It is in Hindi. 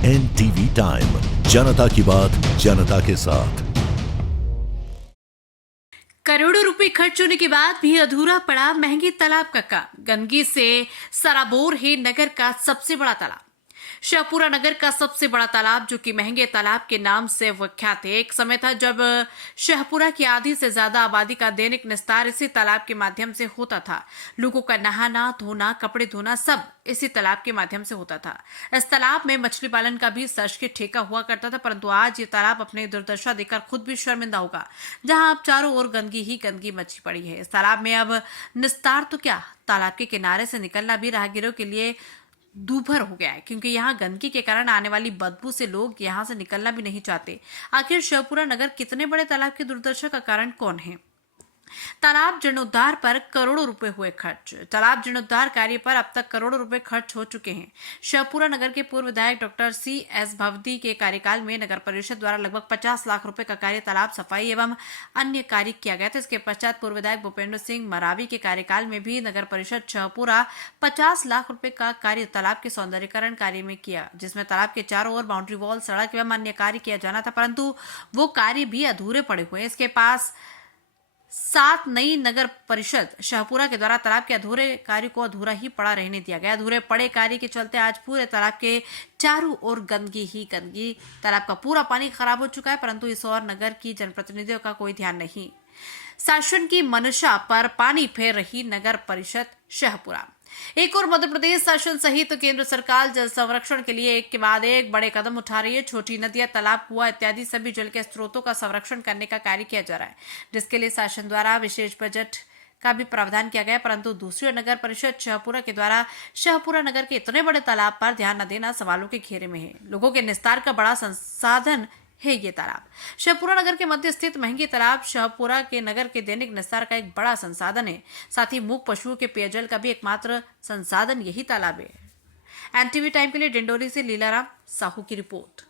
NTV टाइम, जनता की बात जनता के साथ। करोड़ों रुपए खर्च होने के बाद भी अधूरा पड़ा महंगी तालाब का काम। गंदगी से सराबोर है नगर का सबसे बड़ा तालाब। शाहपुरा नगर का सबसे बड़ा तालाब, जो कि महंगे तालाब के नाम से विख्यात है। एक समय था जब शाहपुरा की आधी से ज्यादा आबादी का दैनिक निस्तार इसी तालाब के माध्यम से होता था। लोगों का नहाना धोना, कपड़े धोना सब इसी तालाब के माध्यम से होता था। इस तालाब में मछली पालन का भी सर्च के ठेका हुआ करता था, परंतु आज ये तालाब अपनी दुर्दशा देखकर खुद भी शर्मिंदा होगा, जहां अब चारों ओर गंदगी ही गंदगी मची पड़ी है। इस तालाब में अब निस्तार तो क्या, तालाब के किनारे से निकलना भी राहगीरों के लिए दूभर हो गया है, क्योंकि यहाँ गंदगी के कारण आने वाली बदबू से लोग यहाँ से निकलना भी नहीं चाहते। आखिर शिवपुरा नगर कितने बड़े तालाब की दुर्दशा का कारण कौन है? तालाब जीर्णोद्धार पर करोड़ों रुपए हुए खर्च। तालाब जीर्णोद्धार कार्य पर अब तक करोड़ों रुपए खर्च हो चुके हैं। शिवपुरा नगर के पूर्व विधायक डॉक्टर CS भवदी के कार्यकाल में नगर परिषद द्वारा लगभग 50 लाख रुपए का कार्य तालाब सफाई एवं अन्य कार्य किया गया था। इसके पश्चात पूर्व विधायक भूपेंद्र सिंह मरावी के कार्यकाल में भी नगर परिषद शिवपुरा 50 लाख रुपए का कार्य तालाब के सौंदर्यीकरण कार्य में किया, जिसमें तालाब के चारों ओर बाउंड्री वॉल, सड़क एवं अन्य कार्य किया जाना था, परंतु वो कार्य भी अधूरे पड़े हुए हैं। इसके पास 7 नई नगर परिषद शाहपुरा के द्वारा तालाब के अधूरे कार्य को अधूरा ही पड़ा रहने दिया गया। अधूरे पड़े कार्य के चलते आज पूरे तालाब के चारों ओर गंदगी ही गंदगी। तालाब का पूरा पानी खराब हो चुका है, परंतु इस ओर नगर की जनप्रतिनिधियों का कोई ध्यान नहीं। शासन की मंशा पर पानी फेर रही नगर परिषद शाहपुरा। एक और मध्य प्रदेश शासन सहित केंद्र सरकार जल संरक्षण के लिए एक के बाद एक बड़े कदम उठा रही है। छोटी नदियां, तालाब, कुआं इत्यादि सभी जल के स्रोतों का संरक्षण करने का कार्य किया जा रहा है, जिसके लिए शासन द्वारा विशेष बजट का भी प्रावधान किया गया। परंतु दूसरी ओर नगर परिषद शाहपुरा के द्वारा शाहपुरा नगर के इतने बड़े तालाब पर ध्यान न देना सवालों के घेरे में है। लोगों के निस्तार का बड़ा संसाधन है ये तालाब। शाहपुरा नगर के मध्य स्थित महंगी तालाब शाहपुरा के नगर के दैनिक निस्तार का एक बड़ा संसाधन है। साथ ही मूक पशुओं के पेयजल का भी एकमात्र संसाधन यही तालाब है। NTV टाइम के लिए डिंडोरी से लीलाराम साहू की रिपोर्ट।